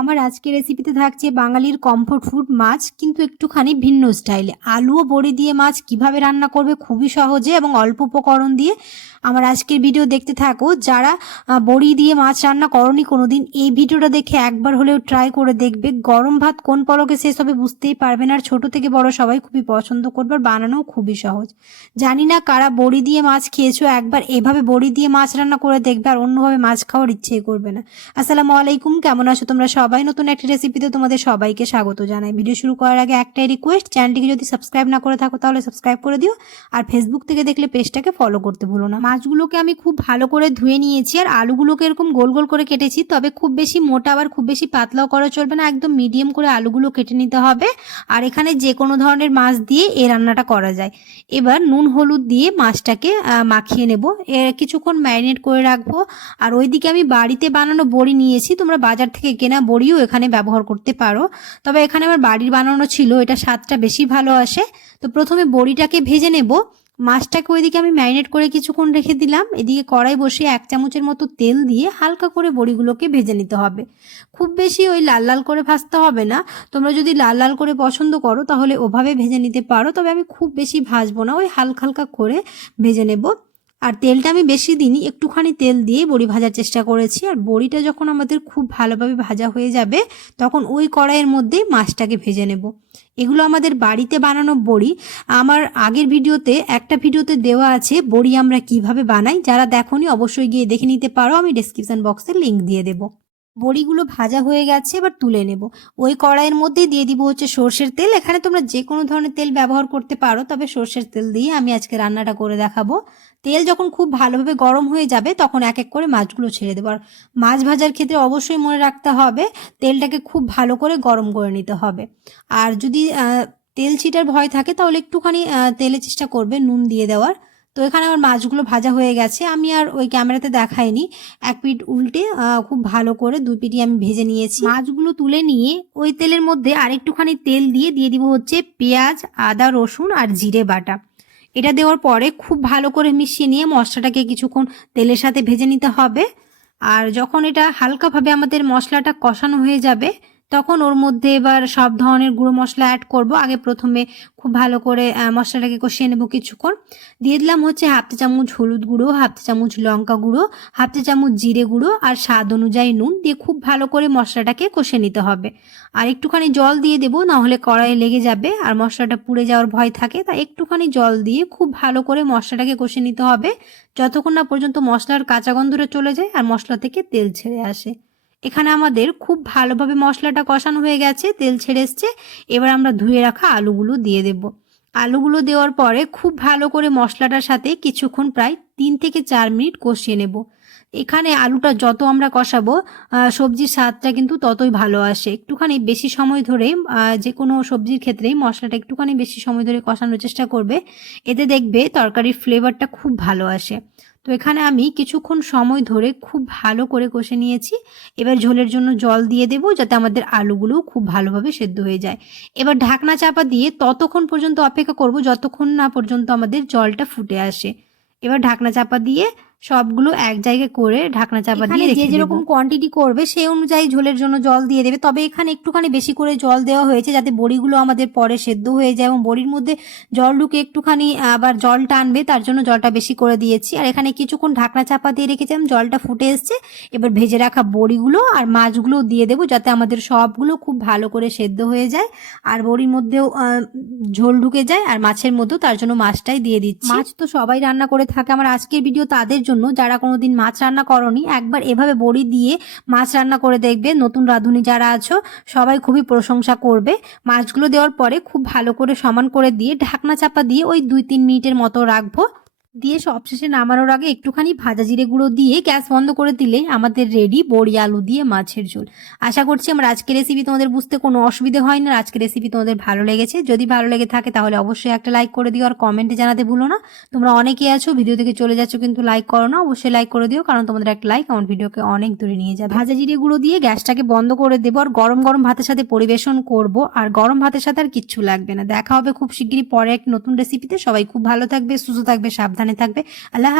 আমার আজকের রেসিপিতে থাকছে বাঙালির কমফোর্ট ফুড মাছ, কিন্তু একটুখানি ভিন্ন স্টাইলে আলু ও বড়ি দিয়ে মাছ কীভাবে রান্না করবে খুবই সহজে এবং অল্প উপকরণ দিয়ে আমার আজকের ভিডিও দেখতে থাকো। যারা বড়ি দিয়ে মাছ রান্না করনি কোনোদিন, এই ভিডিওটা দেখে একবার হলেও ট্রাই করে দেখবে। গরম ভাত কোন পলকে শেষ হবে বুঝতেই পারবেন আর ছোট থেকে বড় সবাই খুবই পছন্দ করবে আর বানানোও খুবই সহজ। জানি না কারা বড়ি দিয়ে মাছ খেয়েছো, একবার এভাবে বড়ি দিয়ে মাছ রান্না করে দেখবে আর অন্যভাবে মাছ খাওয়ার ইচ্ছেই করবে না। আসসালামু আলাইকুম, কেমন আছো তোমরা সবাই নতুন একটি রেসিপিতে তোমাদের সবাইকে স্বাগত জানাই। ভিডিও শুরু করার আগে একটাই রিকোয়েস্ট চ্যানেলটিকে যদি সাবস্ক্রাইব না করে থাকো তাহলে সাবস্ক্রাইব করে দিও আর ফেসবুক থেকে দেখলে পেজটাকে ফলো করতে ভুলো না। মাছগুলোকে আমি খুব ভালো করে ধুয়ে নিয়েছি আর আলুগুলোকে এরকম গোল গোল করে কেটেছি, তবে খুব বেশি মোটা আবার খুব বেশি পাতলাও করা চলবে না, একদম মিডিয়াম করে আলুগুলো কেটে নিতে হবে আর এখানে যে কোনো ধরনের মাছ দিয়ে এই রান্নাটা করা যায়। এবার নুন, হলুদ দিয়ে মাছটাকে মাখিয়ে নেব। কিছুক্ষণ ম্যারিনেট করে রাখব। আর ওইদিকে আমি বাড়িতে বানানো বড়ি নিয়েছি, তোমরা বাজার থেকে কেনা বড়িও এখানে ব্যবহার করতে পারো। তবে এখানে আমার বাড়ির বানানো ছিল, এটা স্বাদটা বেশি ভালো আসে। তো প্রথমে বড়িটাকে ভেজে নেব। মাছটাকে ওইদিকে আমি ম্যারিনেট করে কিছুক্ষণ রেখে দিলাম। এদিকে কড়াই বসিয়ে এক চামচের মতো তেল দিয়ে হালকা করে বড়িগুলোকে ভেজে নিতে হবে। খুব বেশি ওই লাল লাল করে ভাজতে হবে না। তোমরা যদি লাল লাল করে পছন্দ করো, তাহলে ওভাবে ভেজে নিতে পারো। তবে আমি খুব বেশি ভাজবো না, ওই হালকা হালকা করে ভেজে নেব। আর তেলটা আমি বেশি দিনই একটুখানি তেল দিয়ে বড়ি ভাজার চেষ্টা করেছি। আর বড়িটা যখন আমাদের খুব ভালোভাবে ভাজা হয়ে যাবে, তখন ওই কড়াইয়ের মধ্যেই মাছটাকে ভেজে নেব। এগুলো আমাদের বাড়িতে বানানো বড়ি। আমার আগের ভিডিওতে একটা ভিডিওতে দেওয়া আছে বড়ি আমরা কীভাবে বানাই। যারা দেখনি অবশ্যই গিয়ে দেখে নিতে পারো। আমি ডেসক্রিপশন বক্সে লিঙ্ক দিয়ে দেবো। বড়িগুলো ভাজা হয়ে গেছে, এবার তুলে নেব। ওই কড়াইয়ের মধ্যে দিয়ে দিব হচ্ছে সর্ষের তেল। এখানে তোমরা যে কোনো ধরনের তেল ব্যবহার করতে পারো, তবে সর্ষের তেল দিয়ে আমি আজকে রান্নাটা করে দেখাবো। তেল যখন খুব ভালোভাবে গরম হয়ে যাবে, তখন এক এক করে মাছগুলো ছেড়ে দেবো। আর মাছ ভাজার ক্ষেত্রে অবশ্যই মনে রাখতে হবে, তেলটাকে খুব ভালো করে গরম করে নিতে হবে। আর যদি তেল ছিটার ভয় থাকে, তাহলে একটুখানি তেলে চেষ্টা করবে নুন দিয়ে দেওয়ার। তো এখানে আমার মাছগুলো ভাজা হয়ে গেছে। আমি আর ওই ক্যামেরাতে দেখাইনি। এক পিঠ উল্টে খুব ভালো করে দুই পিঠই আমি ভেজে নিয়েছি। মাছগুলো তুলে নিয়ে ওই তেলের মধ্যে আরেকটুখানি তেল দিয়ে দিয়ে দিব হচ্ছে পেঁয়াজ, আদা, রসুন আর জিরে বাটা। এটা দেওয়ার পরে খুব ভালো করে মিশিয়ে নিয়ে মশলাটাকে কিছুক্ষণ তেলের সাথে ভেজে নিতে হবে। আর যখন এটা হালকাভাবে আমাদের মশলাটা কষানো হয়ে যাবে তখন ওর মধ্যে এবার সব ধরনের গুঁড়ো মশলা অ্যাড করব। আগে প্রথমে খুব ভালো করে মশলাটাকে কষিয়ে নেব কিছুক্ষণ। দিয়ে দিলাম হচ্ছে হাফ চা চামচ হলুদ গুঁড়ো, হাফ চা চামচ লঙ্কা গুঁড়ো, হাফ চা চামচ জিরে গুঁড়ো আর স্বাদ অনুযায়ী নুন দিয়ে খুব ভালো করে মশলাটাকে কষে নিতে হবে। আর একটুখানি জল দিয়ে দেবো, নাহলে কড়াইয়ে লেগে যাবে আর মশলাটা পুড়ে যাওয়ার ভয় থাকে, তাই একটুখানি জল দিয়ে খুব ভালো করে মশলাটাকে কষে নিতে হবে। যতক্ষণ না পর্যন্ত মশলার কাঁচা গন্ধটা চলে যায় আর মশলা থেকে তেল ছেড়ে আসে। এখানে আমাদের খুব ভালোভাবে মশলাটা কষানো হয়ে গেছে, তেল ছেড়ে এসছে। এবার আমরা ধুয়ে রাখা আলুগুলো দিয়ে দেব। আলুগুলো দেওয়ার পরে খুব ভালো করে মশলাটার সাথে কিছুক্ষণ প্রায় তিন থেকে চার মিনিট কষিয়ে নেব। এখানে আলুটা যত আমরা কষাবো সবজির স্বাদটা কিন্তু ততই ভালো আসে। একটুখানি বেশি সময় ধরে যে কোনো সবজির ক্ষেত্রেই মশলাটা একটুখানি বেশি সময় ধরে কষানোর চেষ্টা করবে। এতে দেখবে তরকারির ফ্লেভারটা খুব ভালো আসে। তো এখানে আমি কিছুক্ষণ সময় ধরে খুব ভালো করে কষে নিয়েছি। এবার ঝোলের জন্য জল দিয়ে দেবো যাতে আমাদের আলুগুলো খুব ভালোভাবে সেদ্ধ হয়ে যায়। এবার ঢাকনা চাপা দিয়ে ততক্ষণ পর্যন্ত অপেক্ষা করব যতক্ষণ না পর্যন্ত আমাদের জলটা ফুটে আসে। এবার ঢাকনা চাপা দিয়ে সবগুলো এক জায়গায় করে ঢাকনা চাপা দিয়ে যে যেরকম কোয়ান্টিটি করবে সেই অনুযায়ী ঝোলের জন্য জল দিয়ে দেবে। তবে এখানে একটুখানি বেশি করে জল দেওয়া হয়েছে যাতে বড়িগুলো আমাদের পরে সেদ্ধ হয়ে যায় এবং বড়ির মধ্যে জল ঢুকে একটুখানি আবার জল টানবে তার জন্য জলটা বেশি করে দিয়েছি। আর এখানে কিছুক্ষণ ঢাকনা চাপা দিয়ে রেখেছিলাম জলটা ফুটে এসছে। এবার ভেজে রাখা বড়িগুলো আর মাছগুলো দিয়ে দেবো যাতে আমাদের সবগুলো খুব ভালো করে সেদ্ধ হয়ে যায়। আর বড়ির মধ্যেও ঝোল ঢুকে যায় আর মাছের মধ্যেও তার জন্য মাছটাই দিয়ে দিচ্ছি। মাছ তো সবাই রান্না করে থাকে। আমার আজকের ভিডিও তাদের জন্য যারা কোনোদিন মাছ রান্না করনি, একবার এভাবে বড়ি দিয়ে মাছ রান্না করে দেখবে। নতুন রাঁধুনি যারা আছো, সবাই খুবই প্রশংসা করবে। মাছগুলো দেওয়ার পরে খুব ভালো করে সমান করে দিয়ে ঢাকনা চাপা দিয়ে ওই দুই তিন মিনিটের মতো রাখব। দিয়ে সবশেষে নামানোর আগে একটুখানি ভাজা জিরে গুঁড়ো দিয়ে গ্যাস বন্ধ করে দিলে আমাদের রেডি বড়ি আলু দিয়ে মাছের ঝোল। আশা করছি আমার আজকের রেসিপি তোমাদের বুঝতে কোনো অসুবিধে হয় না আজকের রেসিপি তোমাদের ভালো লেগেছে। যদি ভালো লেগে থাকে তাহলে অবশ্যই একটা লাইক করে দিও আর কমেন্টে জানাতে ভুলো না। তোমরা অনেকেই আছো ভিডিও থেকে চলে যাচ্ছ কিন্তু লাইক করো না, অবশ্যই লাইক করে দিও কারণ তোমাদের একটা লাইক আমার ভিডিওকে অনেক দূরে নিয়ে যাবে। ভাজা জিরে গুঁড়ো দিয়ে গ্যাসটাকে বন্ধ করে দেবো আর গরম গরম ভাতের সাথে পরিবেশন করব আর গরম ভাতের সাথে আর কিচ্ছু লাগবে না। দেখা হবে খুব শিগগিরই পরে এক নতুন রেসিপিতে সবাই খুব ভালো থাকবে, সুস্থ থাকবে সাবধানে থাকবে। আল্লাহ